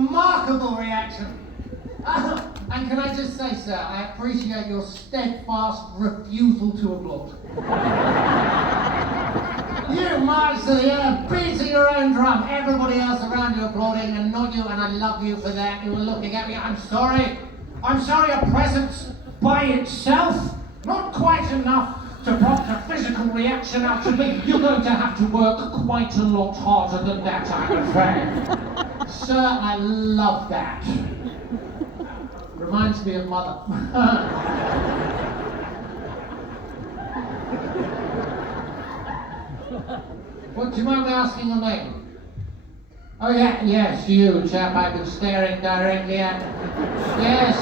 remarkable reaction. And can I just say, sir, I appreciate your steadfast refusal to applaud. You march to the earth, beating your own drum, everybody else around you applauding, and not you, and I love you for that. You were looking at me, I'm sorry. I'm sorry, a presence by itself, not quite enough to prompt a physical reaction out of me. You're going to have to work quite a lot harder than that, I'm afraid. Sir, I love that. Reminds me of mother. What, do you mind me asking your name? Oh yeah, yes, you chap I've been staring directly at. Yes,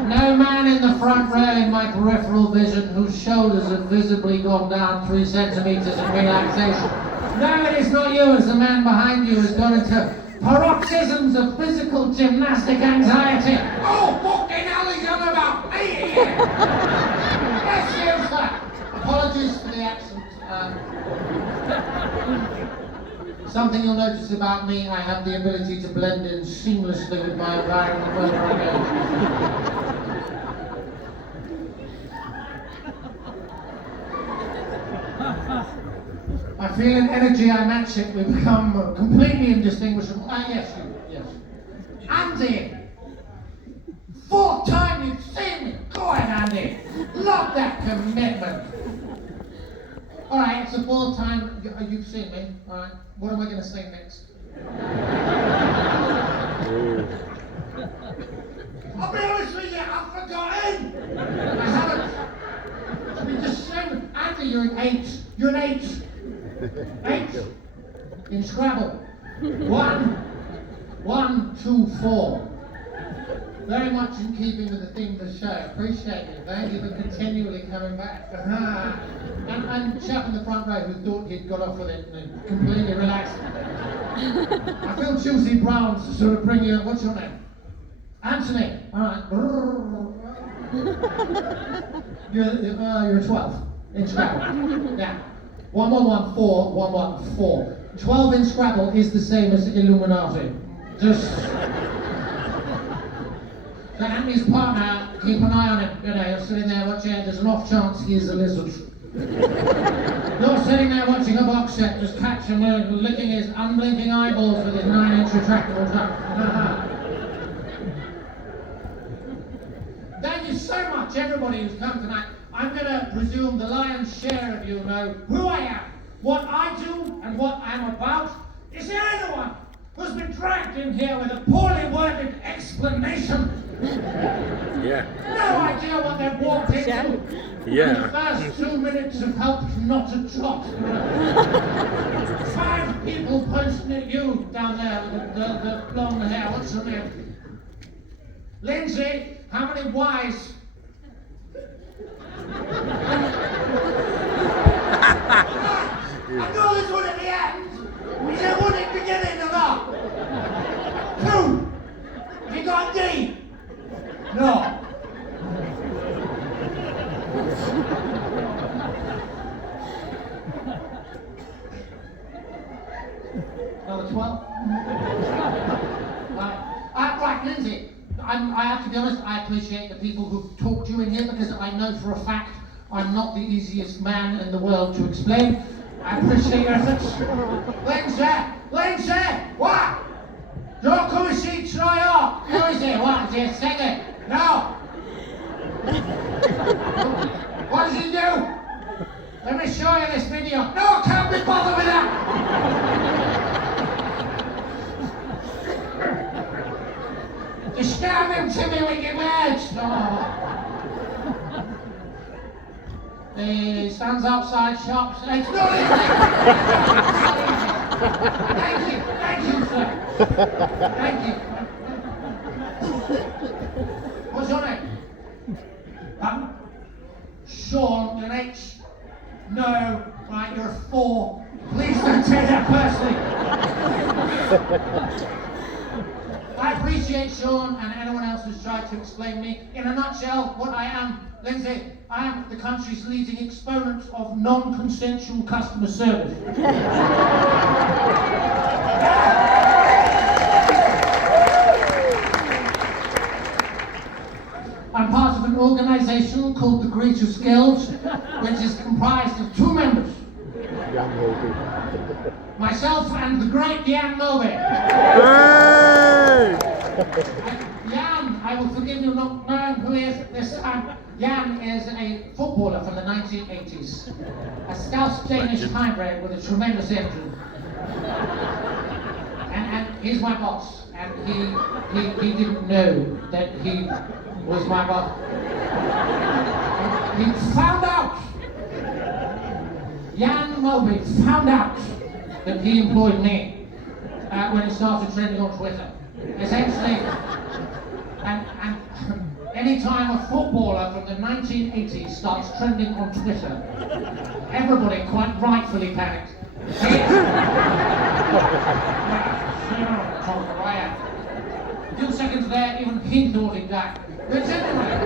no man in the front row in my peripheral vision whose shoulders have visibly gone down 3 centimeters in relaxation. No, it is not you, as the man behind you has gone into paroxysms of physical gymnastic anxiety. Oh, fucking hell, he's on about me here! Yes, you, sir. Apologies for the accent. Something you'll notice about me, I have the ability to blend in seamlessly with my environment wherever I go. I feel an energy, I match it, we become completely indistinguishable. Yes, you, yes. Andy! 4th time you've seen me! Go ahead, Andy! Love that commitment! Alright, it's the 4th time you've seen me. Alright, what am I going to say next? I'll be honest with you, I've forgotten! I haven't. I mean, just say, Andy, you're an 8. You're an 8. 8 in Scrabble. 1, 2, 4. Very much in keeping with the theme of the show. Appreciate it. Thank you for continually coming back. And chap in the front row who thought he'd got off with it and completely relaxed. I feel Chelsea Brown to sort of bring you. What's your name? Anthony. All right. You're a 12 in Scrabble. Yeah. 1, 1, 1, 4, 1, 1, 4. 12 in Scrabble is the same as Illuminati. Just. So Anthony's partner, keep an eye on him. You know, you're sitting there watching it. There's an off chance he is a lizard. You're sitting there watching a box set, just catch him licking his unblinking eyeballs with his 9-inch retractable tongue. Thank you so much, everybody who's come tonight. I'm going to presume the lion's share of you know who I am, what I do, and what I'm about. Is there anyone who's been dragged in here with a poorly worded explanation? Yeah. No idea what they've walked into. Yeah. The first 2 minutes have helped not a jot. 5 people posting at you down there with the blonde hair. What's her name? Lindsay, how many Y's? I know there's one at the end. Is there one at the beginning or not? 2. Have you got a D? No. Number 12? Right, Lindsay. I have to be honest, I appreciate the people who've talked you in here because I know for a fact I'm not the easiest man in the world to explain. I appreciate your efforts. Lindsay! What? Don't come and see try off. Who is it? What? Is he a singer? No. What does he do? Let me show you this video. No, I can't be bothered with that. Describe him to me with your words. Oh. He stands outside shops. It's not easy. Thank you, sir. Thank you. What's your name? Pardon? Sean, you're an H. No, right, you're a 4. Please don't take that personally. I appreciate Sean and anyone else who's tried to explain me. In a nutshell, what I am, Lindsay, I am the country's leading exponent of non-consensual customer service. association called the Greeters Guild, which is comprised of two members. Jan Moby. Myself and the great Jan Moby. Hey! Jan, I will forgive you not knowing who he is at this time. Jan is a footballer from the 1980s. A Scouse-Danish hybrid with a tremendous engine. And he's my boss. And he didn't know that he was my boss. He found out. Jan Moby found out that he employed me when he started trending on Twitter. Essentially, and any time a footballer from the 1980s starts trending on Twitter, everybody quite rightfully panicked. A few seconds there, even he thought he'd died. But anyway,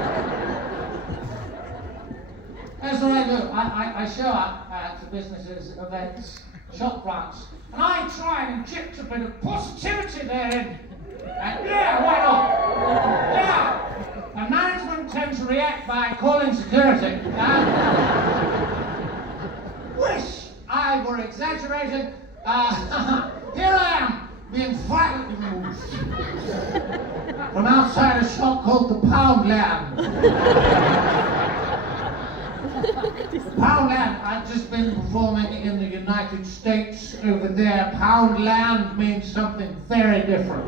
that's what I do. I show up to businesses, events, shop fronts, and I try and inject a bit of positivity therein. And yeah, why not? Yeah. And management tends to react by calling security. Wish I were exaggerating. Here I am, being violently moved from outside a shop called the Poundland. Poundland, I've just been performing in the United States over there. Poundland means something very different.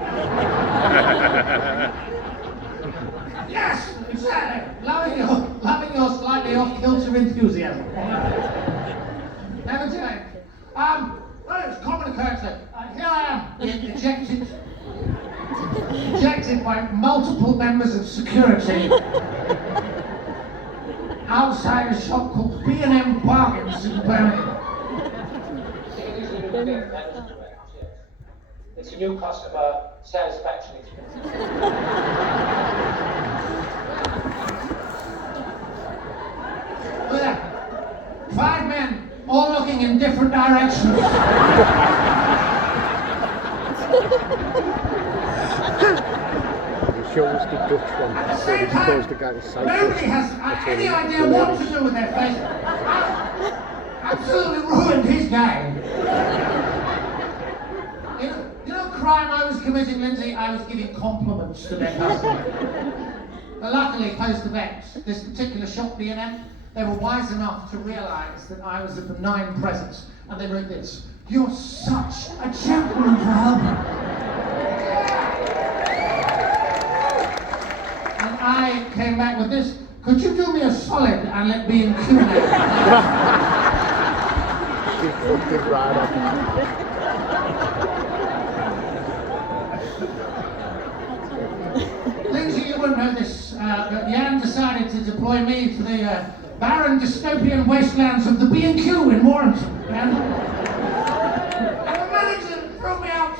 Yes, exactly. Loving your slightly off-kilter enthusiasm. Never change. Well, it's common occurrence. Here I am, being ejected by multiple members of security outside a shop called B&M Bargains in Birmingham. It's a new customer satisfaction experience. Look at that. 5 men, all looking in different directions. Show us the Dutch one. At the same time, nobody has any idea what to do with their face. Absolutely ruined his day. You know the crime I was committing, Lindsay? I was giving compliments to their customer. But luckily, post-event, this particular shop, B&M, they were wise enough to realise that I was a benign presence, and they wrote this: "You're such a gentleman for helping." And I came back with this: "Could you do me a solid and let me in Q&A?" He fucked it right up. Lindsay, you wouldn't know this, but Jan decided to deploy me to the barren dystopian wastelands of the B&Q in Warrington. And the manager threw me out.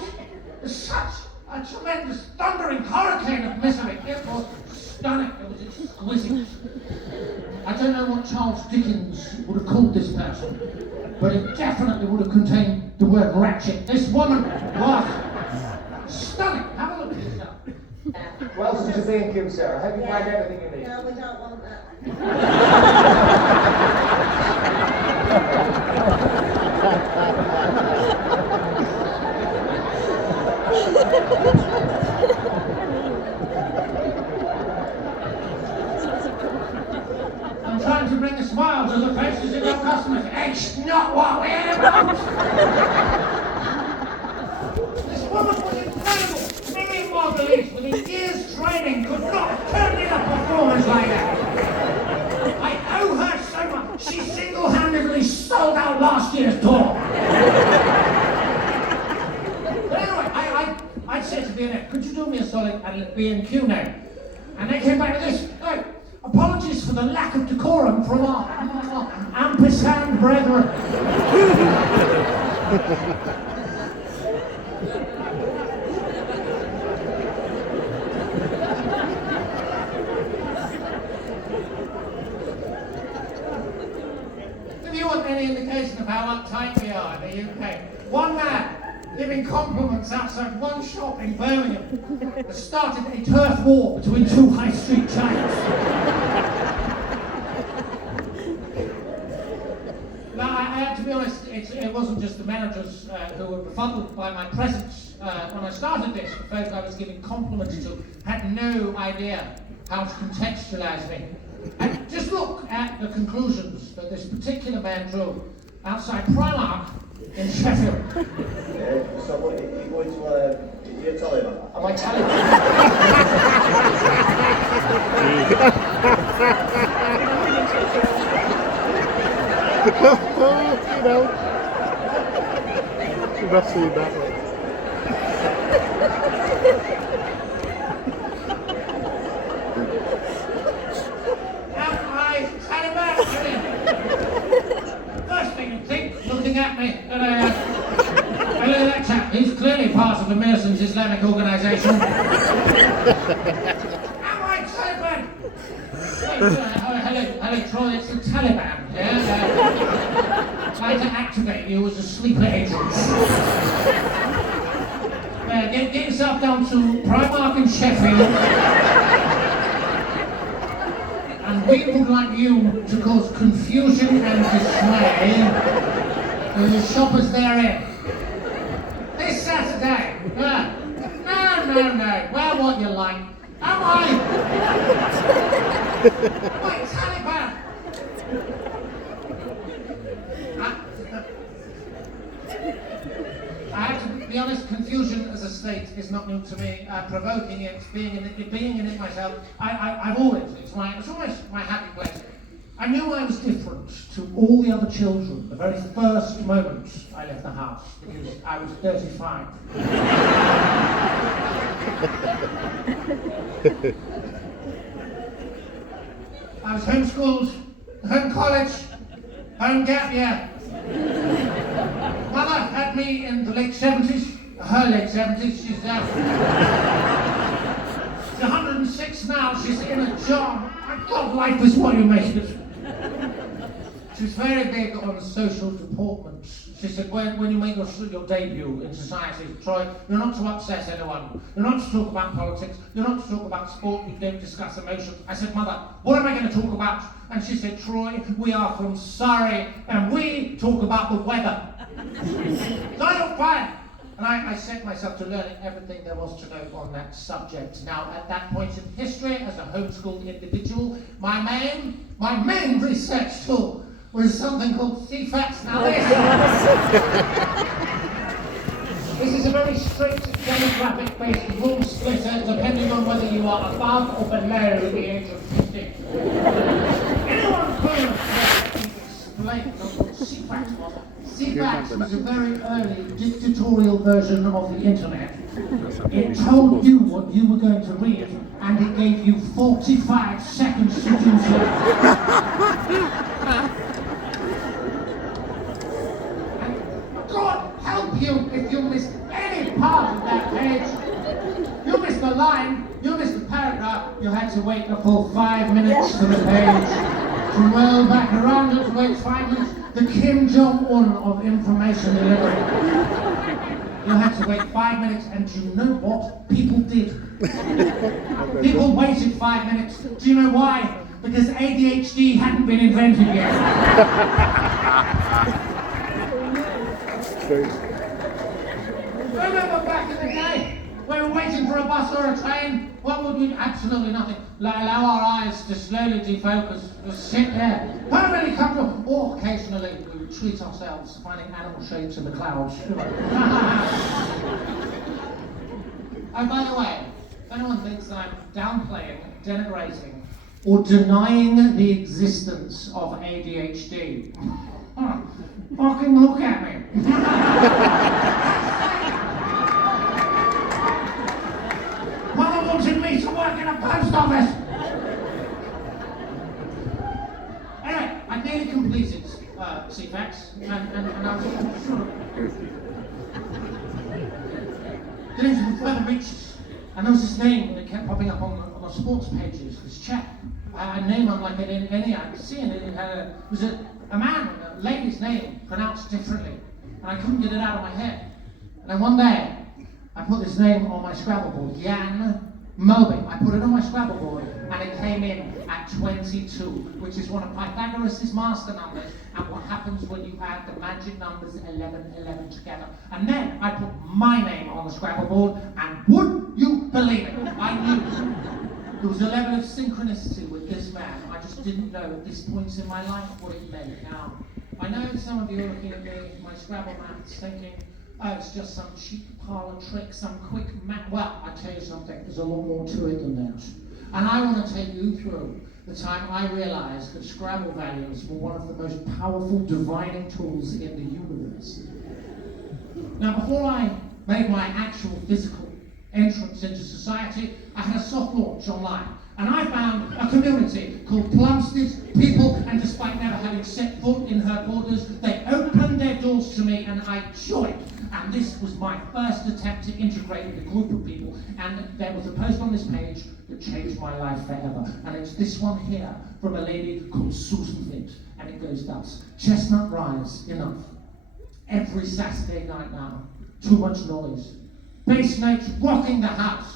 Such a tremendous thundering hurricane of misery. It was stunning. It was exquisite. I don't know what Charles Dickens would have called this person, but it definitely would have contained the word ratchet. This woman was stunning. Have a look at yourself. Welcome to B&Q, Sarah. Hope you find everything you need. No, we don't want that. I'm trying to bring a smile to the faces of your customers. It's not what we're about. This woman was incredible. Many Margulies with a year's training could not have turned in a performance like that. I owe her so much. She single-handedly sold out last year's tour. But anyway, I said to B&M, "Could you do me a solid and let B&Q know?" And they came back with this: "No, apologies for the lack of decorum from our ampersand brethren." If you want any indication of how uptight we are in the UK, one man giving compliments outside one shop in Birmingham has started a turf war between two high street giants. to be honest, it wasn't just the managers who were befuddled by my presence when I started this. The folk I was giving compliments to had no idea how to contextualize me. And just look at the conclusions that this particular man drew outside Primark in Sheffield. So what, you're going to, you're a Taliban? Am I telling You know. You've not seen that one. First thing you think, looking at me, that hello, that chap, he's clearly part of the Masons Islamic Organisation. Am I Taliban? Hello, Troy, it's the Taliban, yeah? Trying to activate you as a sleeper agent. Get yourself down to Primark in Sheffield. And we would like you to cause confusion and dismay with the shoppers therein. This Saturday. No. Wear what you like. Am I? Wait, Taliban. I have to be honest, confusion as a state is not new to me. Provoking it, being in it myself, I've always, it's always my happy place. I knew I was different to all the other children the very first moment I left the house, because I was 35. I was homeschooled, home college, home gap year. Mother had me in the late 70s, her late 70s, she's 106 now, she's in a job. My God, life is what you make it. She's very big on social deportment. She said, when you make your debut in society, Troy, you're not to upset anyone. You're not to talk about politics. You're not to talk about sport. You don't discuss emotions. I said, Mother, what am I going to talk about? And she said, Troy, we are from Surrey, and we talk about the weather. So I don't find. And I set myself to learning everything there was to know on that subject. Now, at that point in history, as a homeschooled individual, my main research tool was something called CFAX. Now this is a very strict demographic-based rule splitter, depending on whether you are above or below the age of 50. Anyone who explain what CFAX was? CFAX was a very early dictatorial version of the internet. It told you what you were going to read, and it gave you 45 seconds to do so. God help you if you missed any part of that page. You missed the line, you missed the paragraph, you had to wait a full 5 minutes for the page to roll back around. You had to wait 5 minutes. The Kim Jong-un of information delivery. You had to wait 5 minutes, and do you know what? People did. People waited 5 minutes. Do you know why? Because ADHD hadn't been invented yet. Remember back in the day, we were waiting for a bus or a train. What would we do? Absolutely nothing. Allow our eyes to slowly defocus. Just sit there, permanently comfortable. Or occasionally we would treat ourselves to finding animal shapes in the clouds. And by the way, if anyone thinks that I'm downplaying, denigrating, or denying the existence of ADHD, fucking look at me. Mother wanted me to work in a post office. Anyway, I nearly completed CFAX, and I was sort of getting to the further reaches. And there was this name that kept popping up on the sports pages, this chap. A name unlike any I could see, and it was a man, a lady's name, pronounced differently. And I couldn't get it out of my head. And then one day, I put this name on my Scrabble board, Jan Moby. I put it on my Scrabble board and it came in at 22, which is one of Pythagoras' master numbers, and what happens when you add the magic numbers 11, 11 together. And then I put my name on the Scrabble board, and would you believe it? I knew there was a level of synchronicity with this man. I just didn't know at this point in my life what it meant. Now, I know some of you are looking at me, my Scrabble maths, thinking, oh, it's just some cheap parlour trick, some quick math. Well, I tell you something, there's a lot more to it than that. And I want to take you through the time I realised that Scrabble values were one of the most powerful divining tools in the universe. Now, before I made my actual physical entrance into society, I had a soft launch online. And I found a community called Plumstead's people, and despite never having set foot in her borders, they opened their doors to me and I joined. And this was my first attempt to integrate with a group of people. And there was a post on this page that changed my life forever. And it's this one here from a lady called Susan Vint. And it goes thus: Chestnut rise, enough. Every Saturday night now, too much noise. Bass notes rocking the house.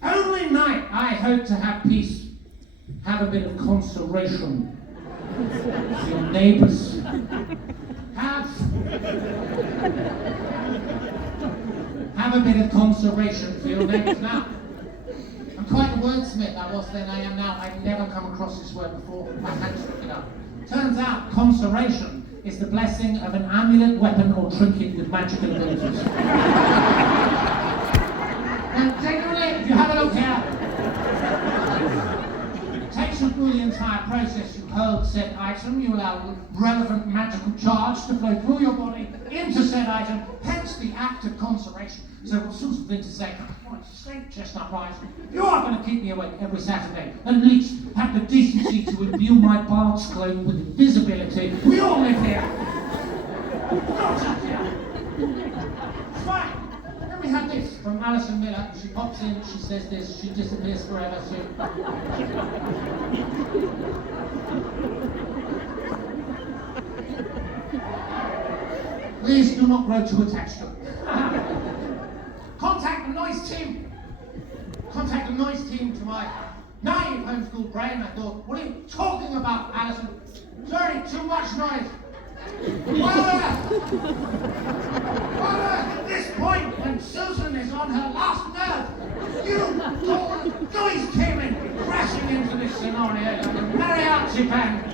Only night I hope to have peace. Have a bit of consideration for your neighbours. Have a bit of consideration for your neighbours. Now, I'm quite a wordsmith. I was then, I am now. I've never come across this word before. I had to look it up. Turns out, consideration is the blessing of an amulet, weapon, or trinket with magical abilities. And genuinely, if you have a look here, it takes you through the entire process. You hold said item, you allow relevant magical charge to flow through your body into said item, hence the act of conservation. So what Susan Vint is saying, I want to say, Chestnut Rise, if you are going to keep me awake every Saturday, at least have the decency to imbue my bard's cloak with invisibility. We all live here. Not up here. Fine. Then we have this from Alison Miller. She pops in, she says this, she disappears forever. Please do not grow too attached to it. Contact the noise team. Contact the noise team to my naive homeschool brain. I thought, what are you talking about, Alison? Sorry, too much noise. What on earth, at this point, when Susan is on her last nerve, you told noise came in, crashing into this scenario like a mariachi band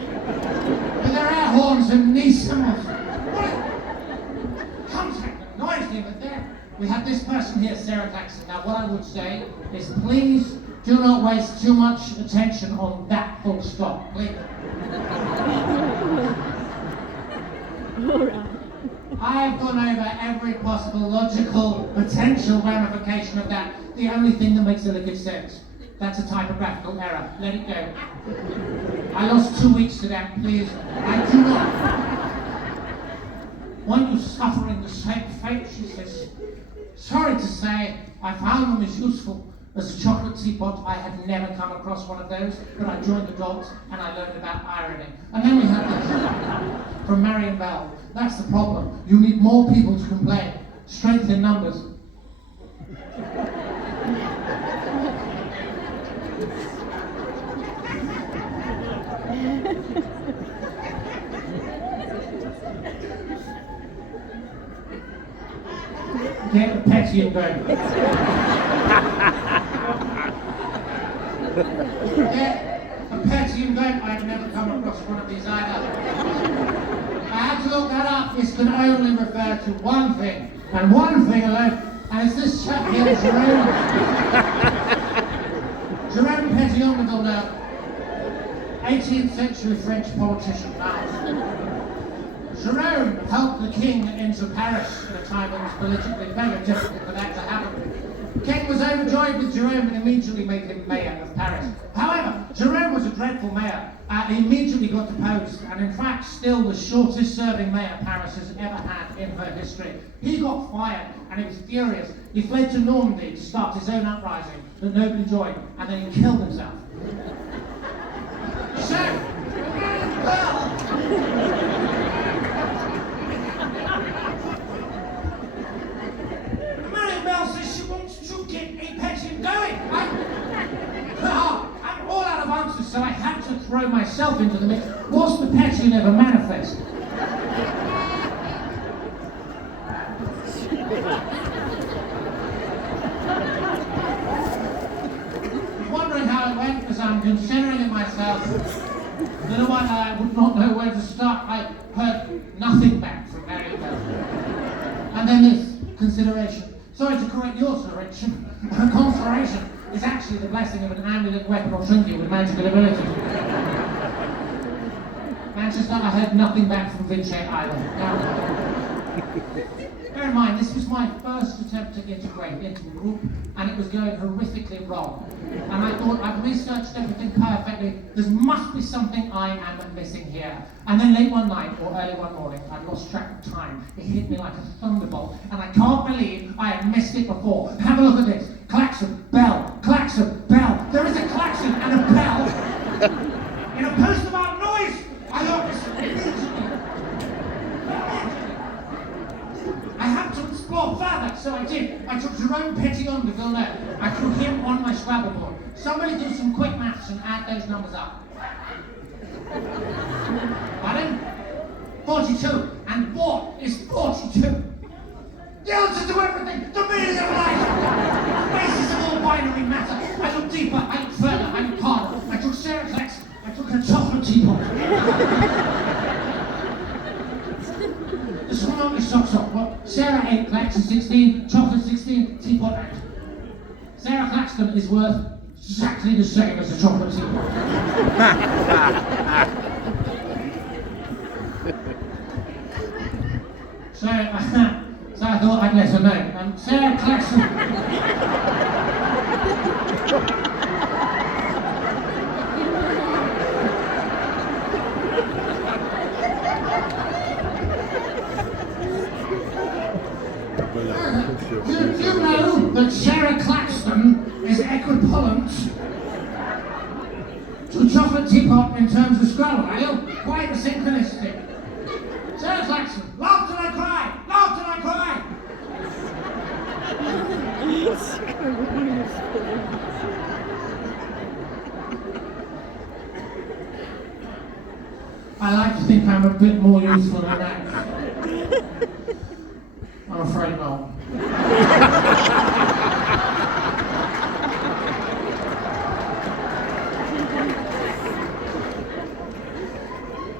with their air horns and knee cymbals. Contact the noise team, but then we have this person here, Sarah Jackson. Now, what I would say is, please do not waste too much attention on that full stop, please. I've gone over every possible logical potential ramification of that. The only thing that makes it good sense. That's a typographical error. Let it go. I lost 2 weeks to that, please. I do not want you suffering the same fate, she says. Sorry to say, I found them as useful as a chocolate teapot. I had never come across one of those, but I joined the dots and I learned about irony. And then we have this from Marion Bell. That's the problem. You need more people to complain. Strength in numbers. Get the Petium going. Get a Petium going. I've never come across one of these either. I had to look that up. This can only refer to one thing, and one thing alone, and it's this chap here, Jerome. Jerome Pétion, now, 18th century French politician. Jerome helped the king into Paris at a time when it was politically very difficult for that to happen. The king was overjoyed with Jerome and immediately made him mayor of Paris. However, Jerome was a dreadful mayor. He immediately got deposed, and in fact still the shortest serving mayor Paris has ever had in her history. He got fired, and he was furious. He fled to Normandy to start his own uprising that nobody joined, and then he killed himself. So, Marion Bell says she wants to get a Petium going. throw myself into the mix. What's the pet you never manifest? Wondering how it went because I'm considering it myself. Little one, I would not know where to start. I heard nothing back from Mary Bell. And then this consideration. Sorry to correct your direction. Consideration is actually the blessing of an amulet, weapon, or trinket with magical abilities. Manchester, I heard nothing back from Vinci either. Now, bear in mind, this was my first attempt to integrate into a group, and it was going horrifically wrong. And I thought, I've researched everything perfectly, there must be something I am missing here. And then late one night, or early one morning, I lost track of time. It hit me like a thunderbolt, and I can't believe I had missed it before. Have a look at this. Klaxon, bell, klaxon, bell. There is a klaxon and a bell in a post-about noise. I thought this I had to explore further, so I did. I took Jerome Petillon to Villeneuve. I threw him on my Scrabble board. Somebody do some quick maths and add those numbers up. Pardon? 42. And what is 42? The answer to everything! The meaning of life! The basis of all binary matter! I looked deeper, I looked further, I looked harder. I took Sarah Klex, I took her chocolate teapot. This one only socks up. Well, Sarah 8, Klex is 16, chocolate 16, teapot 8. Sarah Claxton is worth exactly the same as a chocolate teapot. So I thought I'd let her know. Sarah Claxton. You know that Sarah Claxton is equivalent to chocolate teapot in terms of Scrabble, are you? Quite a synchronicity. Sarah Claxton, laugh till I cry! Laugh till I cry! I like to think I'm a bit more useful than that. I'm afraid not.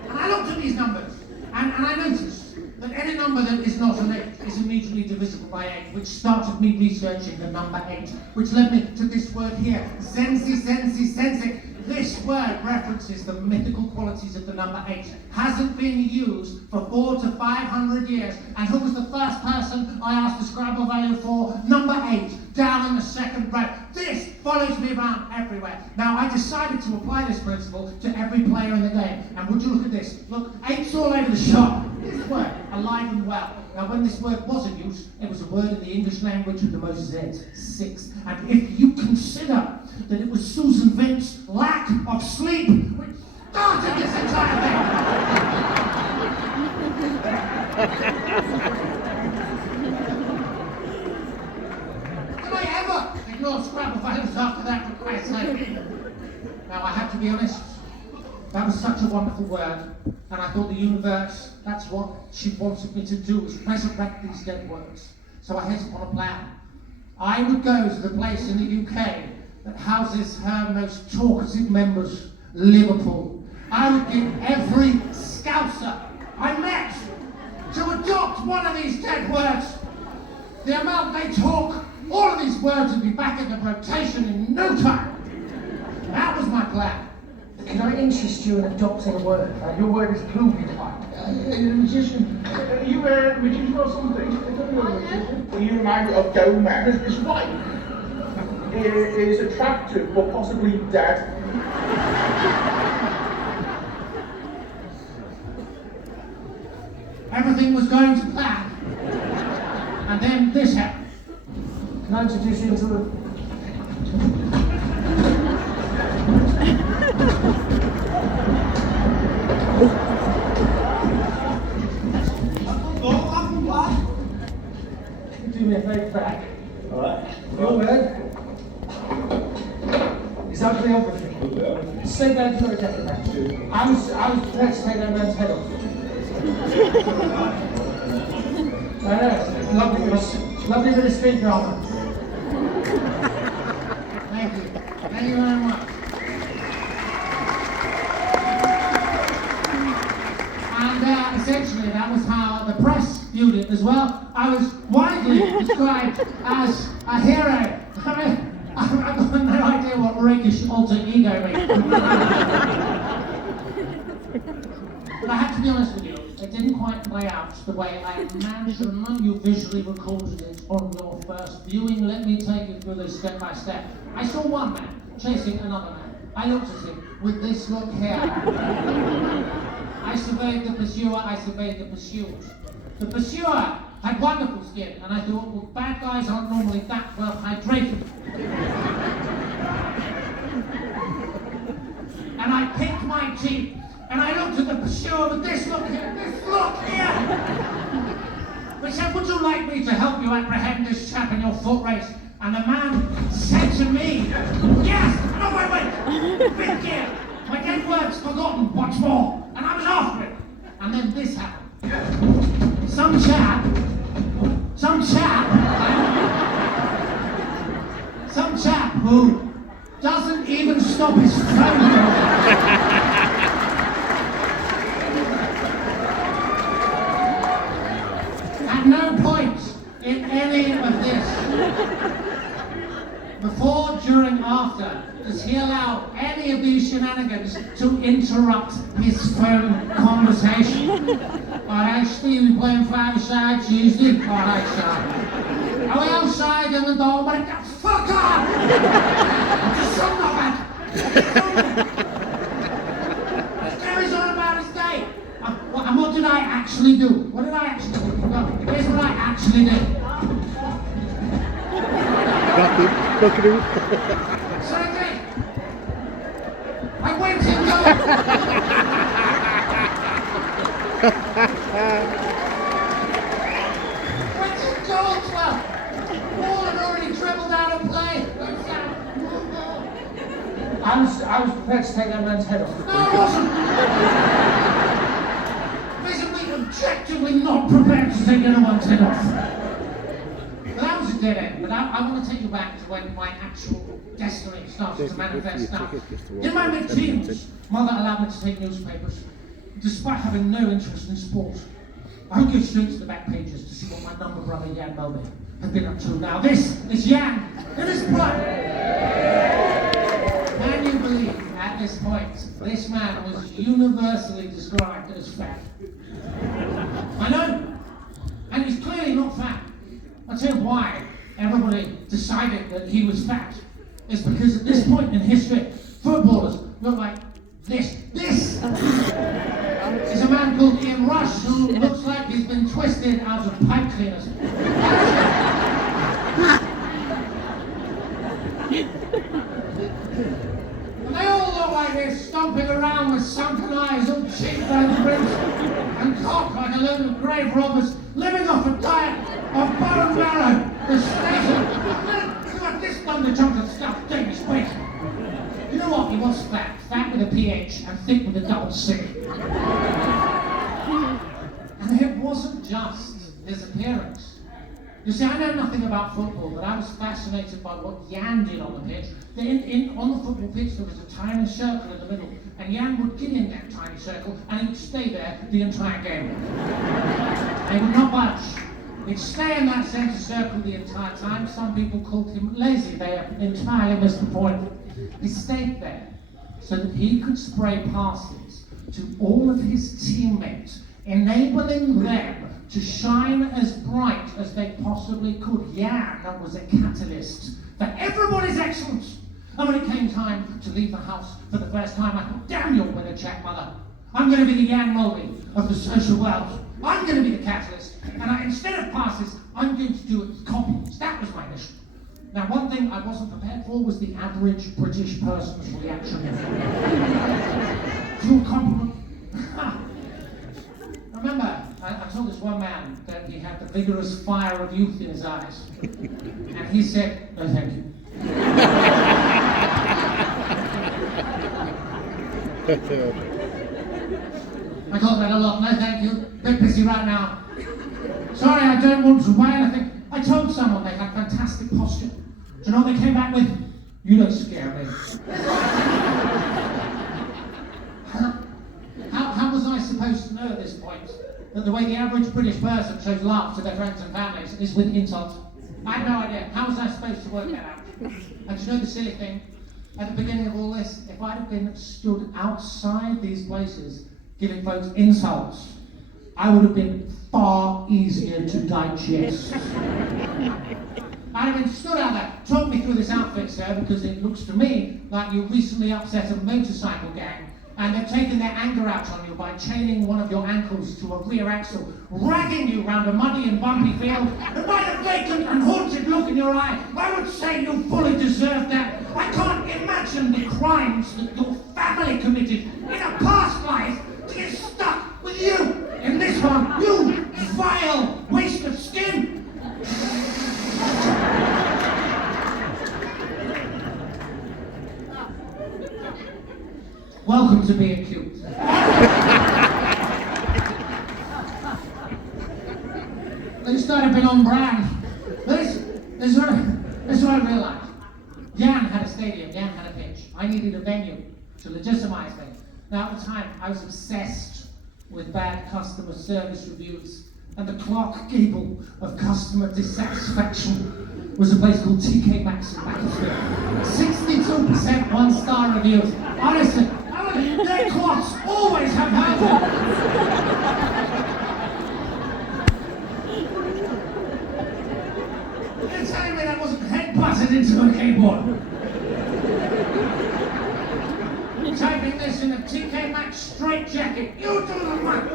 And I looked at these numbers, and I noticed that any number that is not an 8 is immediately divisible by 8, which started me researching the number 8, which led me to this word here, sensi, sensi, sensi. This word references the mythical qualities of the number 8. Hasn't been used for 400 to 500 years. And who was the first person I asked the Scrabble value for? Number 8, down in the second row. This follows me around everywhere. Now, I decided to apply this principle to every player in the game. And would you look at this? Look, 8's all over the shop. This word, alive and well. Now, when this word was in use, it was a word in the English language with the most Z's, 6. And if you consider that it was Susan Vince's lack of sleep which started this entire thing. Did I ever ignore Scrabble values after that, for Christ's sake? Now, I have to be honest, that was such a wonderful word, and I thought the universe, that's what she wanted me to do, was resurrect these dead words. So I hit upon a plan. I would go to the place in the UK that houses her most talkative members, Liverpool. I would get every Scouser I met to adopt one of these dead words. The amount they talk, all of these words would be back in the rotation in no time. That was my plan. Can I interest you in adopting a word? Your word is plumbified. You're a magician. Are you a magician or something? Are you married or Gomez? His wife is attractive but possibly dead. Everything was going to plan. And then this happened. Can I introduce you to the... Do me a favour back. Alright. Your word is ugliography. Seatbelt or a jacket back? I was prepared to take that man's head off. I know, lovely bit of street drama. Thank you. Thank you very much. And essentially that was how the press viewed it as well. I was widely described as a hero. I mean, I've got no idea what rakish alter ego means. But I have to be honest with you, it didn't quite play out the way I imagined. And none of you visually recorded it on your first viewing. Let me take you through this step by step. I saw one man chasing another man. I looked at him with this look here. I surveyed the pursuer, I surveyed the pursued. The pursuer had wonderful skin, and I thought, well, bad guys aren't normally that well hydrated. And I picked my teeth, and I looked at the pursuer with this look here, Which said, would you like me to help you apprehend this chap in your foot race? And the man said to me, yes, no, wait, fifth gear, my dead words forgotten, what's more? And I was after it. And then this happened. Some chap who doesn't even stop his phone. At no point in any of this, before, during, after, does he allow any of these shenanigans to interrupt his phone conversation. Alright, Steve, we playing five-a-side Tuesday? Alright, son. Are we outside in the door? But fuck off! Just son of it! Carries on about his day. And what did I actually do? What did I actually do? Well, here's what I actually did. Nothing. So I did. I went in goal. Went in goal, 12. Ball had already dribbled out of play. I was prepared to take that man's head off. No, I wasn't. Visibly, objectively not prepared to take anyone's head off. But that was a dead end, but I want to take you back to when my actual destiny started to manifest now. In my mid-teens, mother allowed me to take newspapers, despite having no interest in sport. I would go straight to the back pages to see what my number brother Jan Mulvey had been up to. Now this is Jan in his blood. Can you believe, at this point, this man was universally described as fat? I know, and he's clearly not fat. I'll tell you why everybody decided that he was fat. It's because at this point in history, footballers look like this. This is a man called Ian Rush who looks like he's been twisted out of pipe cleaners. And they all look like they're stomping around with sunken eyes, all cheekbones ripped, and cocked like a load of grave robbers, living off a diet of bone marrow, the station. Look at this thunder chunk of stuff, Danish weight. You know what? He was fat. Fat with a PH and thick with a double C. And it wasn't just his appearance. You see, I know nothing about football, but I was fascinated by what Jan did on the pitch. On the football pitch, there was a tiny circle in the middle, and Jan would get in that tiny circle, and he would stay there the entire game. He would not budge. He'd stay in that centre circle the entire time. Some people called him lazy. They entirely missed the point. He stayed there so that he could spray passes to all of his teammates, enabling them to shine as bright as they possibly could. Jan was a catalyst for everybody's excellence. And when it came time to leave the house for the first time, I thought, damn your winner check, mother. I'm going to be the Jan Mulvey of the social world. I'm going to be the catalyst. And instead of passes, I'm going to do it with compliments. That was my mission. Now, one thing I wasn't prepared for was the average British person's reaction. To a compliment. Remember, I told this one man that he had the vigorous fire of youth in his eyes. And he said, no thank you. I got that a lot. No, thank you. Bit busy right now. Sorry, I don't want to buy anything. I told someone they had fantastic posture. Do you know what they came back with? You don't scare me. How was I supposed to know at this point that the way the average British person shows love to their friends and families is with insults? I had no idea. How was I supposed to work that out? And do you know the silly thing? At the beginning of all this, if I'd have been stood outside these places giving folks insults, I would have been far easier to digest. I'd have been stood out there, talk me through this outfit, sir, because it looks to me like you recently upset a motorcycle gang, and they've taken their anger out on you by chaining one of your ankles to a rear axle, dragging you round a muddy and bumpy field, and by the vacant and haunted look in your eye, I would say you fully deserve that. I can't imagine the crimes that your family committed in a past life to get stuck with you in this one, you vile waste of skin. Welcome to being cute. They started being on brand. This is what I realized. Jan had a stadium, Jan had a pitch. I needed a venue to legitimize me. Now at the time, I was obsessed with bad customer service reviews, and the Clark Gable of customer dissatisfaction was a place called TK Maxx in Macclesfield. 62% one-star reviews. Honestly, their cloths always have handle. You're telling me that wasn't head-butted into a keyboard? Typing this in a TK Maxx straight jacket. You do the work.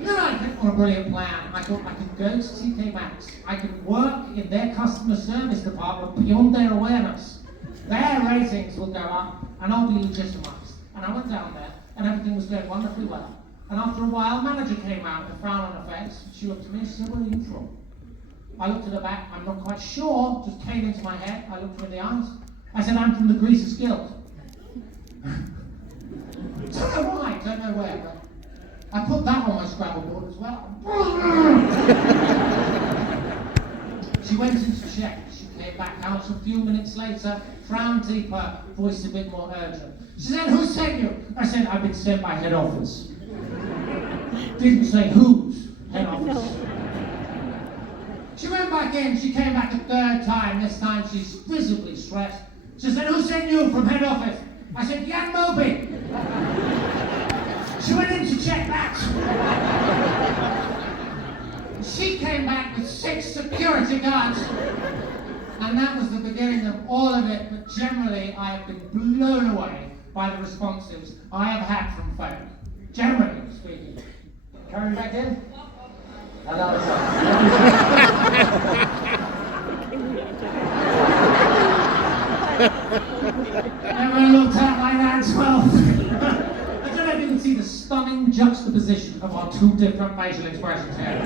Then I picked on a brilliant plan. I thought I could go to TK Maxx. I could work in their customer service department beyond their awareness. Their ratings will go up, and I'll be legitimized. And I went down there, and everything was going wonderfully well. And after a while, a manager came out with a frown on her face. She looked at me and she said, "Where are you from?" I looked at her back. "I'm not quite sure." Just came into my head. I looked her in the eyes. I said, "I'm from the Greasers Guild." Don't know why, don't know where, but I put that on my Scrabble board as well. She went in to check. She came back out a few minutes later, frowned deeper, voice a bit more urgent. She said, "Who sent you?" I said, "I've been sent by head office." Didn't say whose head office. She went back in, she came back a third time. This time she's visibly stressed. She said, "Who sent you from head office?" I said, "Jan Moby." She went in to check that. She came back with 6 security guards. And that was the beginning of all of it, but generally I have been blown away by the responses I have had from folk. Generally speaking. Coming back in? Another song. Never looked at like that 12. I don't know if you can see the stunning juxtaposition of our two different facial expressions here.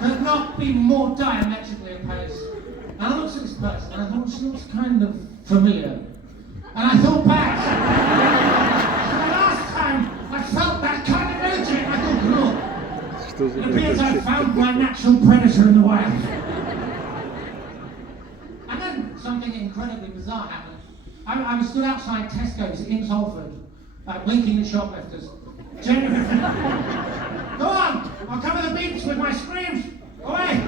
Could not be more diametrically opposed. And I looked at this person and I thought she looks kind of familiar. And I thought back. The last time I felt that kind of energy, I thought, look, it appears I found my natural predator in the wild. And then something incredibly bizarre happened. I was stood outside Tesco's in Salford, blinking at shoplifters. Genuinely. Go on, I'll cover the beats with my screams. Away!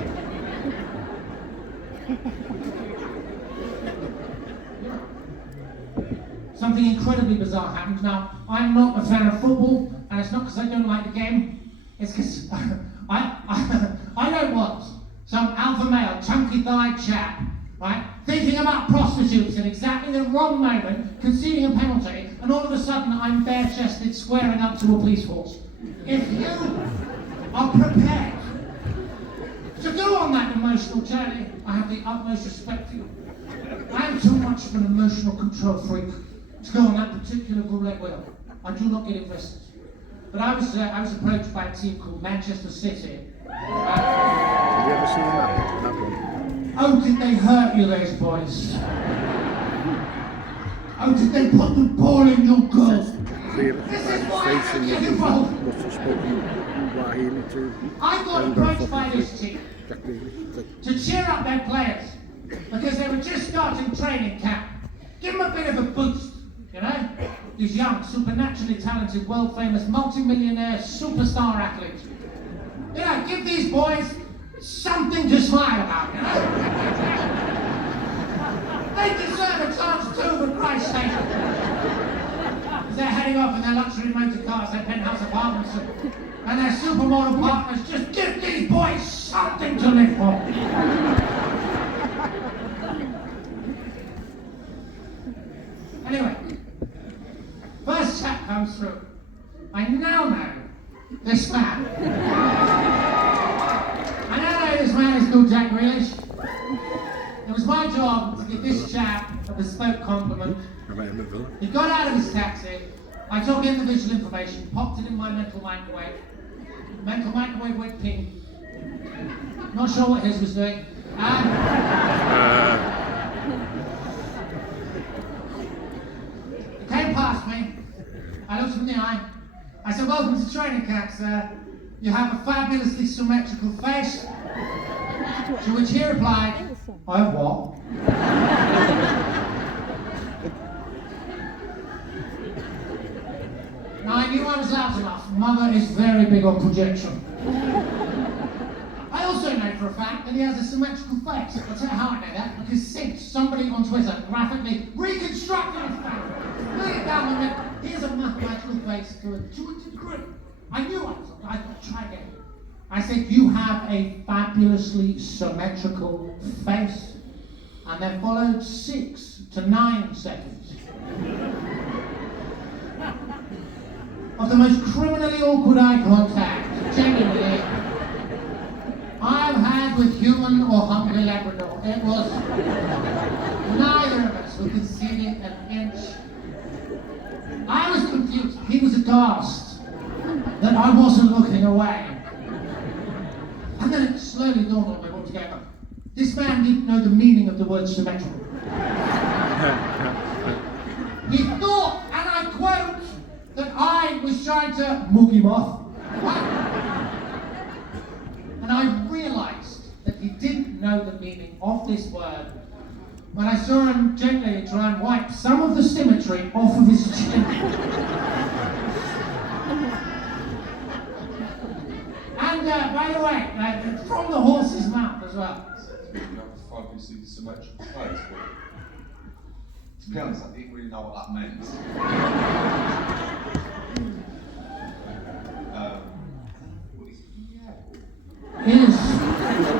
Something incredibly bizarre happened. Now, I'm not a fan of football, and it's not because I don't like the game. It's because I don't want some alpha male, chunky-thighed chap, right, thinking about prostitutes at exactly the wrong moment, conceding a penalty, and all of a sudden I'm bare-chested squaring up to a police force. If you are prepared to go on that emotional journey, I have the utmost respect for you. I am too much of an emotional control freak to go on that particular roulette wheel. I do not get invested. But I was approached by a team called Manchester City. Have you ever seen that one? Oh, did they hurt you, those boys? Oh, did they put the ball in your goal? This is why I'm getting involved. Must have spoken Swahili to I got approached by this team Jack Grealish. to cheer up their players because they were just starting training camp. Give them a bit of a boost, you know? These young, supernaturally talented, world-famous, multi-millionaire superstar athletes. You know, give these boys something to smile about, you know? They deserve a chance too, for Christ's sake. As they're heading off in their luxury motor cars, their penthouse apartments, and their supermodel partners, just give these boys something to live for. Anyway, first chap comes through. I now know this man. I now know this man is called Jack Grealish. It was my job to give this chap a bespoke compliment. I met him at Villa. He got out of his taxi. I took in the visual information, popped it in my mental microwave. Mental microwave went ping. Not sure what his was doing. He came past me. I looked him in the eye. I said, "Welcome to training camp, sir. You have a fabulously symmetrical face." To which he replied, "I what?" Now I knew I was loud enough. Mother is very big on projection. I also know for a fact that he has a symmetrical face. I'll tell you how I know that, because since somebody on Twitter graphically reconstructed his face, laid it down the middle, he has a mathematical face to a degree. I knew I was. I thought, try again. I said, "You have a fabulously symmetrical face." And then followed 6 to 9 seconds of the most criminally awkward eye contact, genuinely, I've had with human or hungry Labrador. It was neither of us who conceded an inch. I was confused. He was aghast that I wasn't looking away. And then it slowly dawned on me altogether. This man didn't know the meaning of the word symmetrical. He thought, and I quote, that I was trying to mug him off. And I realised that he didn't know the meaning of this word when I saw him gently try and wipe some of the symmetry off of his chin. And by the way, from the horse's mouth as well. You have a fabulously symmetrical face, but to be honest, I didn't really know what that meant. What is Is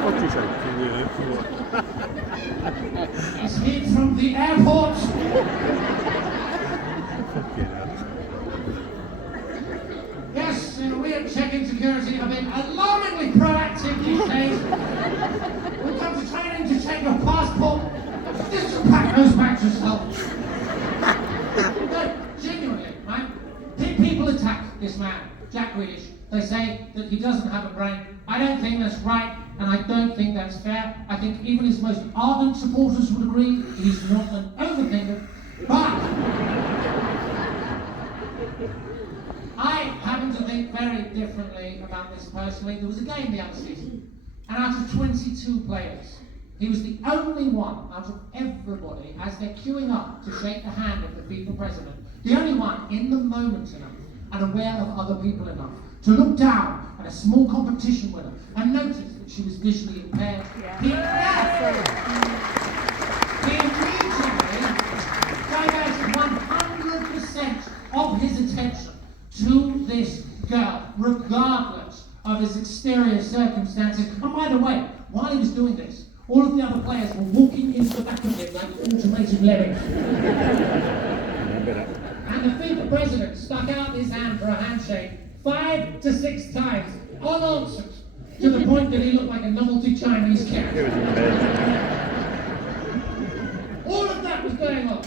What did you say? is he from the airport? Yes, we at Check-in Security have been alarmingly proactive these days. We come to training to check your passport. Just to pack those bags yourself. No, genuinely, right? People attack this man, Jack Grealish. They say that he doesn't have a brain. I don't think that's right, and I don't think that's fair. I think even his most ardent supporters would agree he's not an overthinker. But I happen to think very differently about this personally. There was a game the other season, and out of 22 players, he was the only one out of everybody, as they're queuing up to shake the hand of the FIFA president, the only one in the moment enough and aware of other people enough to look down at a small competition winner and notice that she was visually impaired. He immediately diverted 100% of his attention to this girl, regardless of his exterior circumstances. And by the way, while he was doing this, all of the other players were walking into the back of him like automated lemmings. And the FIFA president stuck out his hand for a handshake 5 to 6 times, unanswered, to the point that he looked like a novelty Chinese cat. All of that was going on,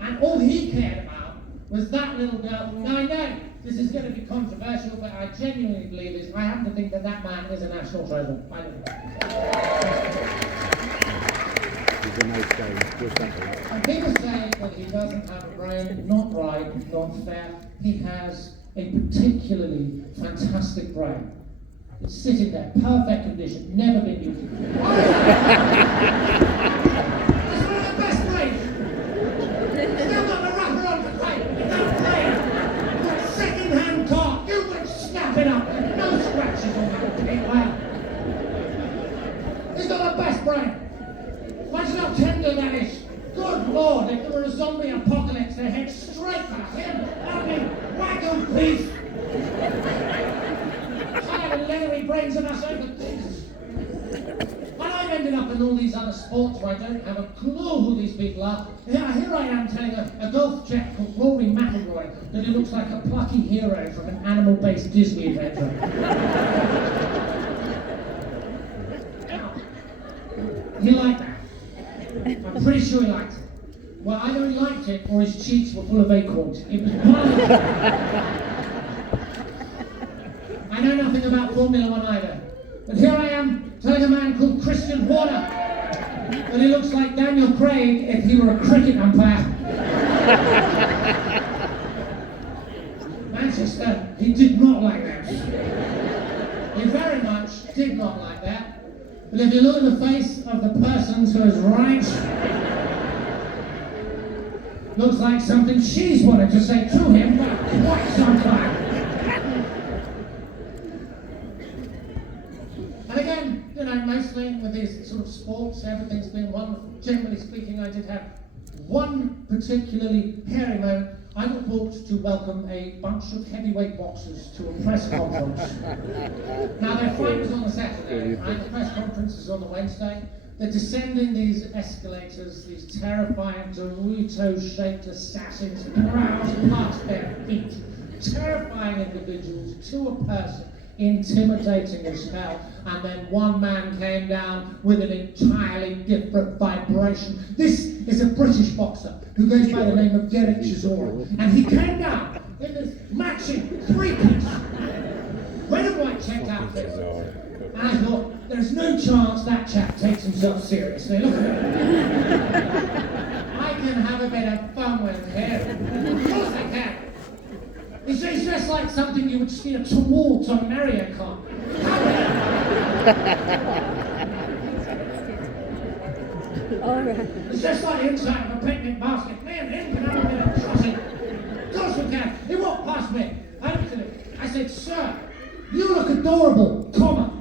and all he cared about was that little girl. Now I know this is going to be controversial, but I genuinely believe this. I happen to think that that man is a national treasure. I do. was a nice guy. Just that. And people say that he doesn't have a brain, not right, not fair. He has a particularly fantastic brain. It's sitting there, perfect condition, never been used. It's one of the best brains. Still got the rubber on the plate. It's not playing. Got second-hand car. You would snap it up. No scratches on that pig. Wow. He's got the best brain. Imagine how tender that is. Good Lord, if there were a zombie apocalypse, they'd head straight past him. That'd be wagyu beef. Tired and leathery brains of us over things. When I've ended up in all these other sports where I don't have a clue who these people are, here I am telling a golf jet called Rory McIlroy that he looks like a plucky hero from an animal-based Disney adventure. He liked that. I'm pretty sure he liked it. Well, either he liked it or his cheeks were full of acorns. It was one. I know nothing about Formula One either. But here I am telling a man called Christian Horner that he looks like Daniel Craig if he were a cricket umpire. Manchester, he did not like that. He very much did not like that. But if you look at the face of the person to his right, looks like something she's wanted to say to him for quite some time. And again, you know, mostly with these sort of sports, everything's been wonderful. Generally speaking, I did have one particularly hairy moment. I got booked to welcome a bunch of heavyweight boxers to a press conference. Now, their fight was on the Saturday, right? The press conference is on the Wednesday. They're descending these escalators, these terrifying Dorito-shaped assassins, proud past their feet. Terrifying individuals to a person, intimidating as hell. And then one man came down with an entirely different vibration. This is a British boxer who goes by the name of Derek Chisora. And he came down in this matching three-piece red and white checked outfit. And I thought, there's no chance that chap takes himself seriously. Look at him. I can have a bit of fun with him. Of course I can. He's dressed like something you would steer towards on Mario Kart. It's just like the inside of a picnic basket. Man, him can have a bit of trusting. Of course we can. He walked past me. I looked at him. I said, sir, you look adorable, comma.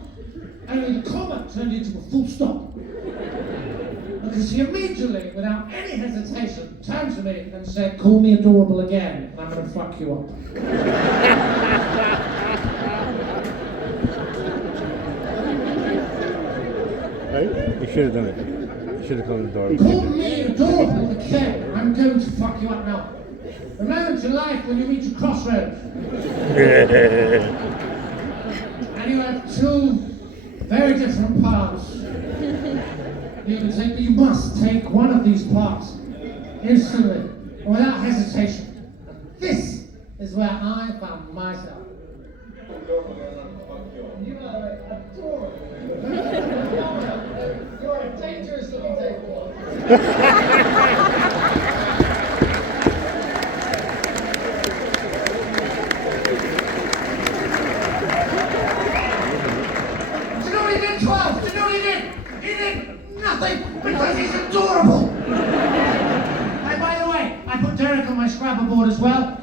Only the comma turned into a full stop. Because he immediately, without any hesitation, turned to me and said, call me adorable again, and I'm going to fuck you up. Right? You should have done it. You should have called the door. Call me adorable again, I'm going to fuck you up now. The moment in life when you reach a crossroads. And you have two very different paths. You must take one of these paths instantly, without hesitation. This is where I found myself. You are adorable. You are a dangerous little takeoff. Do you know what he did, 12? Do you know what he did? He did nothing because he's adorable. And by the way, I put Derek on my Scrabble board as well.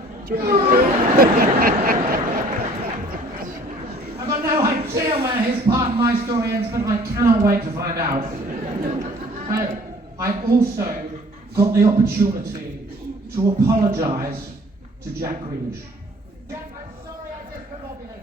I've got no idea where his part of my story ends, but I cannot wait to find out. I also got the opportunity to apologise to Jack Grealish. Jack, I'm sorry I just combobulated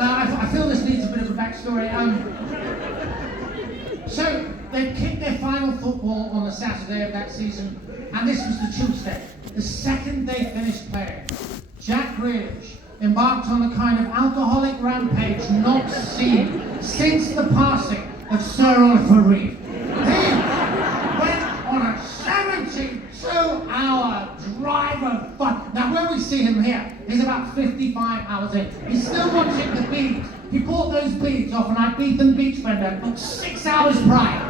I feel this needs a bit of a backstory. So, they kicked their final football on the Saturday of that season, and this was the Tuesday, the second they finished playing. Jack Grealish embarked on the kind of alcoholic rampage not seen since the passing of Sir Oliver Reed. He went on a 72-hour drive of fun. Now, when we see him here, he's about 55 hours in. He's still watching the beads. He bought those beads off an Ibiza beach vendor about 6 hours prior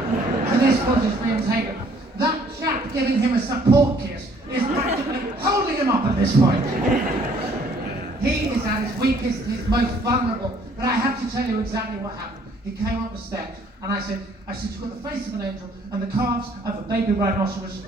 to this footage being taken. That chap giving him a support kiss is practically holding him up at this point. He is at his weakest, his most vulnerable. But I have to tell you exactly what happened. He came up the steps, and I said, you've got the face of an angel and the calves of a baby rhinoceros.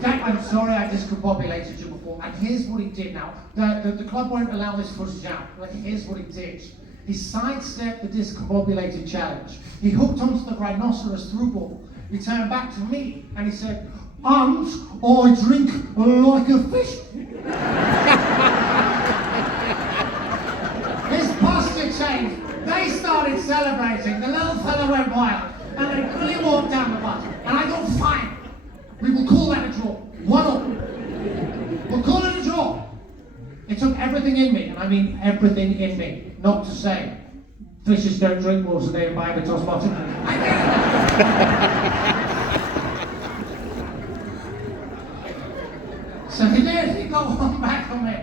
Jack, I'm sorry I discombobulated you before. And here's what he did now. The club won't allow this footage out, but here's what he did. He sidestepped the discombobulated challenge. He hooked onto the rhinoceros through ball. He turned back to me and he said, "And I drink like a fish." His posture changed. They started celebrating. The little fella went wild. And they quickly walked down the bus. And I thought, fine. We will call that a draw. 1-1. We'll call it a draw. It took everything in me, and I mean everything in me, not to say fishes don't drink water, they imbibe its osmotic. So he got one back on me.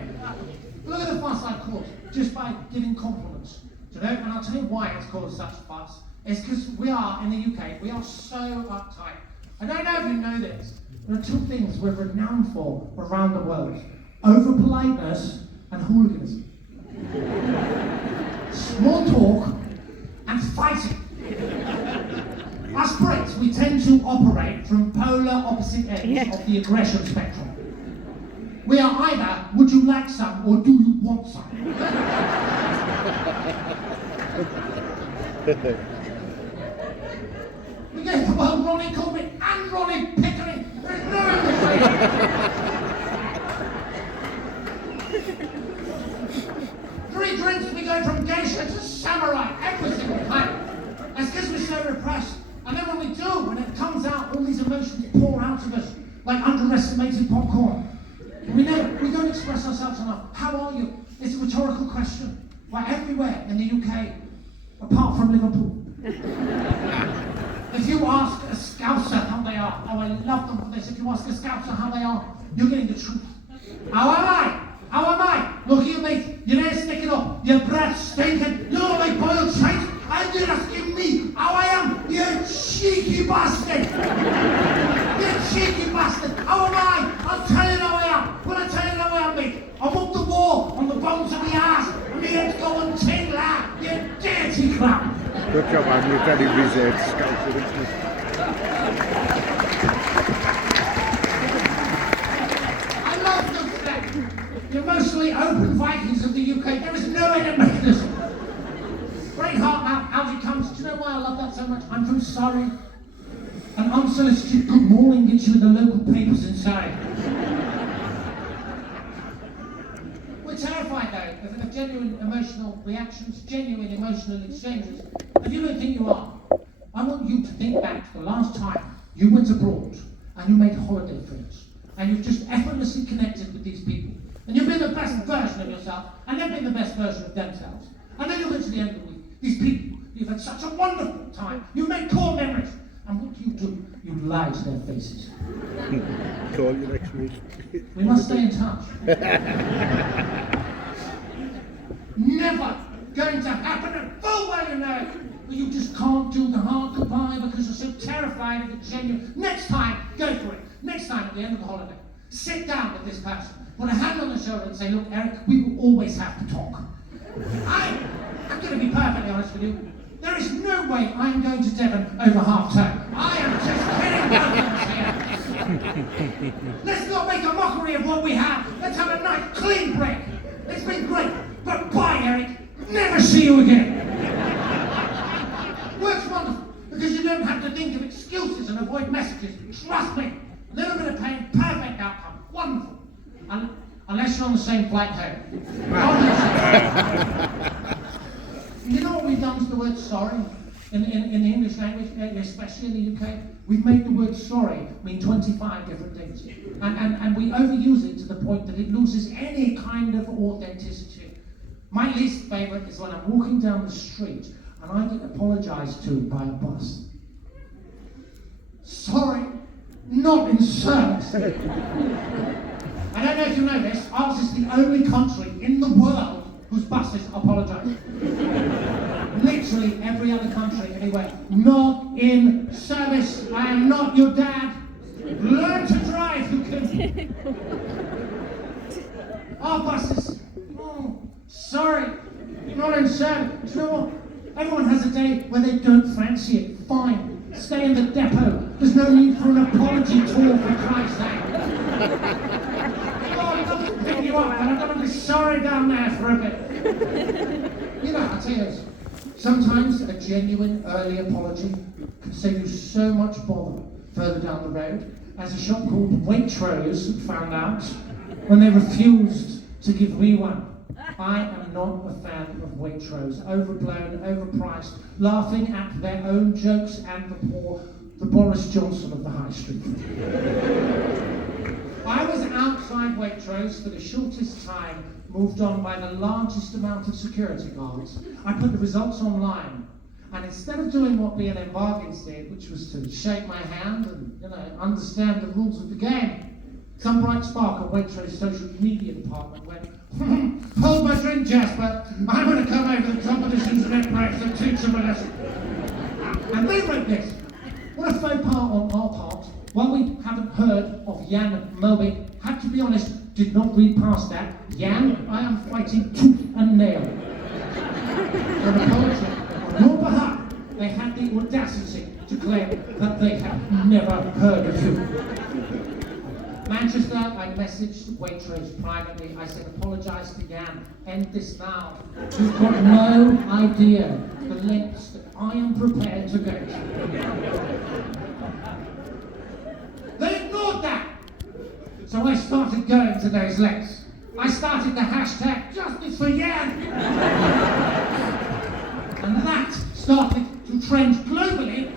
Look at the fuss I caused, just by giving compliments. Do you know? And I'll tell you why it's caused such a fuss. It's because we are, in the UK, we are so uptight. I don't know if you know this. There are two things we're renowned for around the world. Over-politeness and hooliganism. Small talk and fighting. Us Brits, we tend to operate from polar opposite ends of the aggression spectrum. We are either, would you like some, or do you want some? We gave the world Ronnie Corbett and Ronnie Pickering. There's no in between. 3 drinks, we go from geisha to samurai every single time. That's because we're so repressed. And then when we do, when it comes out, all these emotions pour out of us like underestimated popcorn. We don't express ourselves enough. How are you? It's a rhetorical question. We're everywhere in the UK, apart from Liverpool. If you ask a Scouser how they are, oh, I love them for this. If you ask a Scouser how they are, you're getting the truth. How am I? How am I? Look at you, mate. Your hair's sticking up. Your breath's stinking. You look like boiled shite. And you're asking me how I am. You cheeky bastard. You cheeky bastard. How am I? I'll tell you how I am. Well, I'll tell you how I am, mate. I'm up the wall on the bones of the ass. And my head's going tin lad. You dirty crap. Good job, man. You've got to visit Scouts. I love them for that. The emotionally open Vikings of the UK. There is no end of mechanism. Braveheart out it comes. Do you know why I love that so much? I'm from Surrey. An unsolicited good morning gets you in the local papers inside. We're terrified though of genuine emotional reactions, genuine emotional exchanges. And you don't think you are. I want you to think back to the last time you went abroad and you made holiday friends. And you've just effortlessly connected with these people. And you've been the best version of yourself, and they've been the best version of themselves. And then you get to the end of the week. These people, you've had such a wonderful time. You make core memories. And what do? You lie to their faces. Call you next week. We must stay in touch. Never going to happen at full well, you know. But you just can't do the hard goodbye because you're so terrified of the genuine. Next time, go for it. Next time at the end of the holiday, sit down with this person, put a hand on the shoulder and say, look, Eric, we will always have to talk. I'm going to be perfectly honest with you. There is no way I'm going to Devon over half term. I am just kidding here. Let's not make a mockery of what we have. Let's have a nice clean break. It's been great, but bye, Eric. Never see you again. Works wonderful because you don't have to think of excuses and avoid messages. Trust me. A little bit of pain, perfect outcome. Wonderful. Unless you're on the same flight home. You know what we've done to the word sorry in the English language, especially in the UK? We've made the word sorry mean 25 different things. And we overuse it to the point that it loses any kind of authenticity. My least favourite is when I'm walking down the street and and I get apologised to by a bus. Sorry, not in service. I don't know if you know this, ours is the only country in the world whose buses apologise. Literally every other country anyway. Not in service. I am not your dad. Learn to drive, you can. Our buses. Oh, sorry. Not in service. You know what? Everyone has a day when they don't fancy it. Fine. Stay in the depot. There's no need for an apology tour, for Christ's sake. Oh, I'm going to pick you up, and I'm going to be sorry down there for a bit. You know, I'll tell you this. Sometimes a genuine early apology can save you so much bother further down the road, as a shop called Waitrose found out when they refused to give me one. I am not a fan of Waitrose. Overblown, overpriced, laughing at their own jokes and the Boris Johnson of the high street. I was outside Waitrose for the shortest time, moved on by the largest amount of security guards. I put the results online, and instead of doing what B&M Bargains did, which was to shake my hand and, understand the rules of the game, some bright spark at Waitrose social media department went, hold my drink, Jasper. I'm going to come over the competition's net price and teach them a lesson. And they wrote this. What a faux pas on our part. While we haven't heard of Jan Moby, had to be honest, did not read past that. Jan, I am fighting tooth and nail. For an apology on your behalf, they had the audacity to claim that they had never heard of you. Manchester, I messaged Waitrose privately. I said, apologise to Jan. End this now. You've got no idea the lengths that I am prepared to go to. They ignored that. So I started going to those lengths. I started the hashtag Justice for Jan. And that started to trend globally.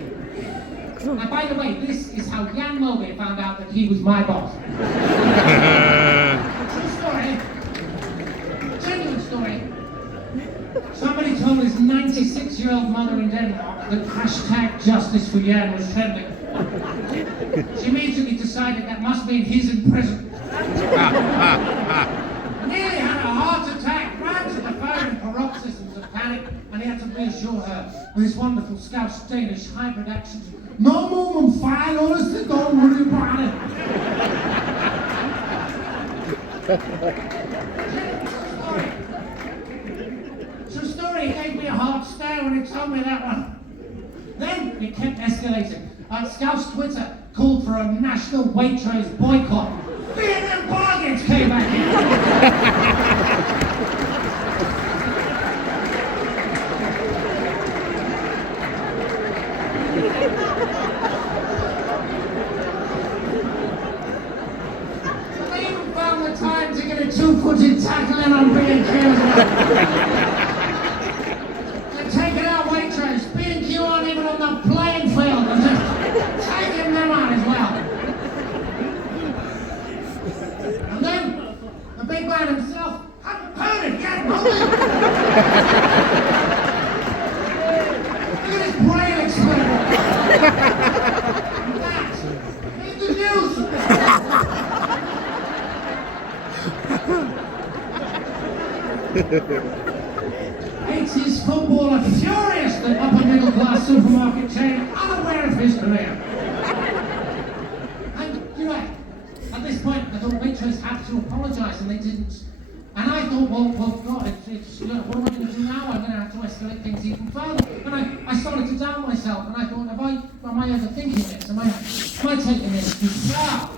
And by the way, this is how Jan Mulvey found out that he was my boss. True story. Genuine story. Somebody told his 96-year-old mother in Denmark that hashtag Justice for Jan was trending. She immediately decided that must mean he's in prison. Nearly had a heart attack, ran to the phone in paroxysms of panic, and he had to reassure her with his wonderful Scouse Danish hybrid accent. No more than fine, honestly, don't worry about it. True story, he gave me a hard stare when he told me that one. Then it kept escalating. Scouse Twitter called for a national Waitrose boycott. B&M Bargains came back in. They even found the time to get a two-footed tackling on B&Q as well. They're taking out Waitrose. B&Q aren't even on the playing field. They're just taking them out as well. And then, the big man himself hadn't heard it yet, Look at his brain exploding. That is the news. 80s footballer furious that upper middle class supermarket chain unaware of his career. And at this point I thought Waitrose had to apologise and they didn't. And I thought, well God, it's what am I going to do now? I'm going to have to escalate things even further. And I started to doubt myself and I thought, am I overthinking this? Am I taking this too far?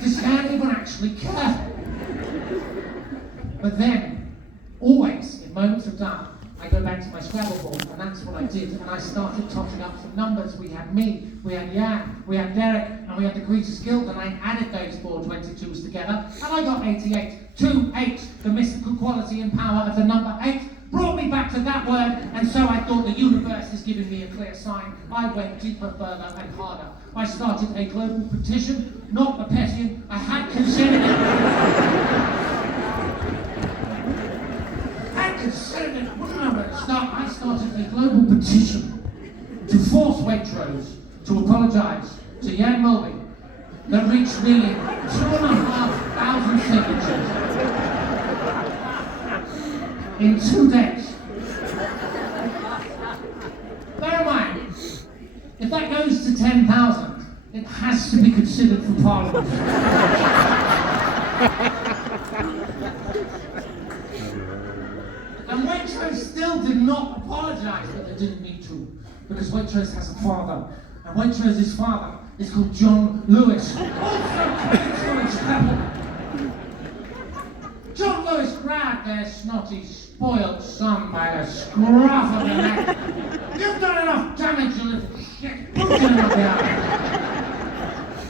Does Jan even actually care? But then, always, in moments of doubt, I go back to my Scrabble board, and that's what I did. And I started totting up some numbers. We had me, we had Jan, we had Derek, and we had the Greeters Guild, and I added those 4 22s together, and I got 88. 2 8, the mystical quality and power of the number 8, brought me back to that word, and so I thought the universe is giving me a clear sign. I went deeper, further, and harder. I started a global petition, not a petition. I had considered it. Considered it, wouldn't I? started a global petition to force Waitrose to apologise to Jan Mulvey that reached nearly 2,500 signatures in 2 days. Bear in mind, if that goes to 10,000, it has to be considered for Parliament. And Waitrose still did not apologise, but they didn't need to, because Waitrose has a father, and Waitrose's father is called John Lewis, also College Chapel. John Lewis grabbed their snotty, spoiled son by the scruff of the neck. You've done enough damage, you little shit. Put him up the alley.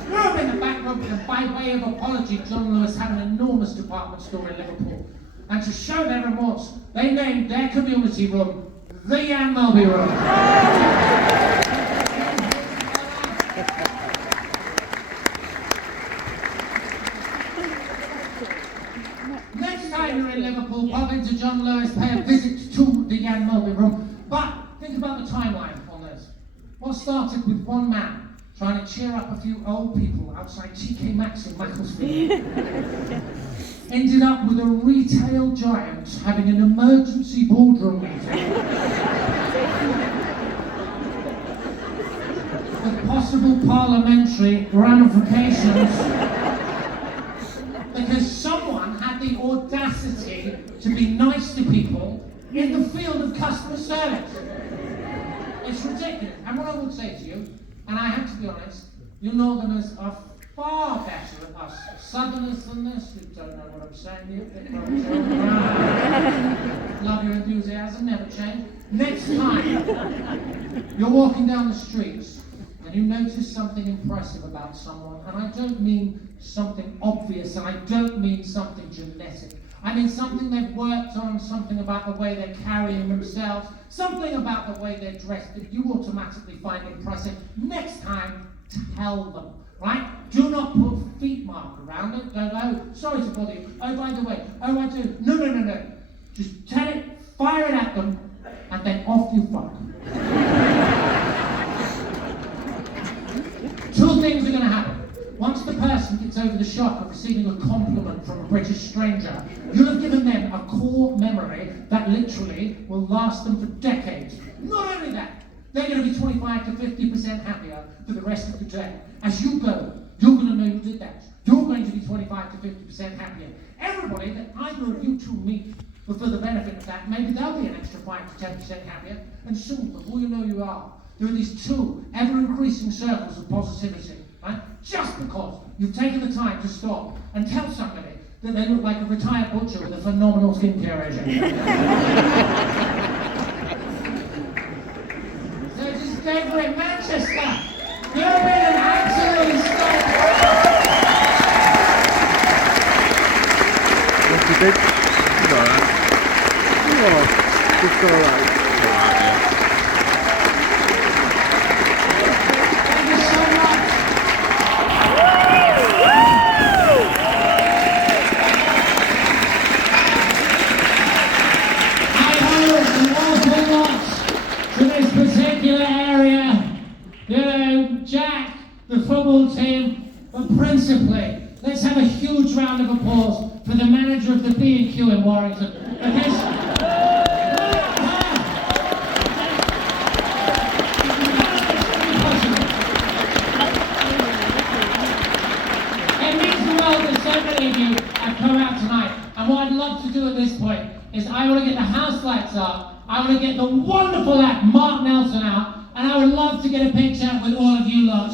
Threw him in the back room, and by way of apology, John Lewis had an enormous department store in Liverpool. And to show their remorse, they named their community room the Jan Mulvey Room. Next time you're in Liverpool, pop into John Lewis, pay a visit to the Jan Mulvey Room. But think about the timeline on this. What started with one man trying to cheer up a few old people outside TK Maxx in Macclesfield ended up with a retail giant having an emergency boardroom meeting with possible parliamentary ramifications because someone had the audacity to be nice to people in the field of customer service. It's ridiculous. And what I would say to you, and I have to be honest, you Northerners are far better at us Southerners than this. You don't know what I'm saying, you love your enthusiasm, never change. Next time you're walking down the streets and you notice something impressive about someone, and I don't mean something obvious, and I don't mean something genetic. I mean something they've worked on, something about the way they're carrying themselves, something about the way they're dressed that you automatically find impressive. Next time, tell them, right? Do not put feet mark around it. Don't, oh, sorry to bother you. Oh, by the way, oh, I do. No. Just tell it, fire it at them, and then off you fuck. Two things are going to happen. Once the person gets over the shock of receiving a compliment from a British stranger, you'll have given them a core memory that literally will last them for decades. Not only that, they're going to be 25 to 50% happier for the rest of the day. As you go, you're going to know you did that. You're going to be 25 to 50% happier. Everybody that either of you two meet will for the benefit of that, maybe they'll be an extra 5 to 10% happier. And soon, before you know you are, there are these two ever-increasing circles of positivity. Right? Just because you've taken the time to stop and tell somebody that they look like a retired butcher with a phenomenal skincare regime. So just go for it, Manchester! You've been an absolute star! What do you think? It's alright. Oh, it's alright. Thank you so much! To this particular area, you know, Jack, the football team, but principally, let's have a huge round of applause for the manager of the B&Q in Warrington. Because it means the world that so many of you have come out tonight. And what I'd love to do at this point is I want to get the house lights up. I want to get the wonderful act Mark Nelson out, and I would love to get a picture with all of you lot.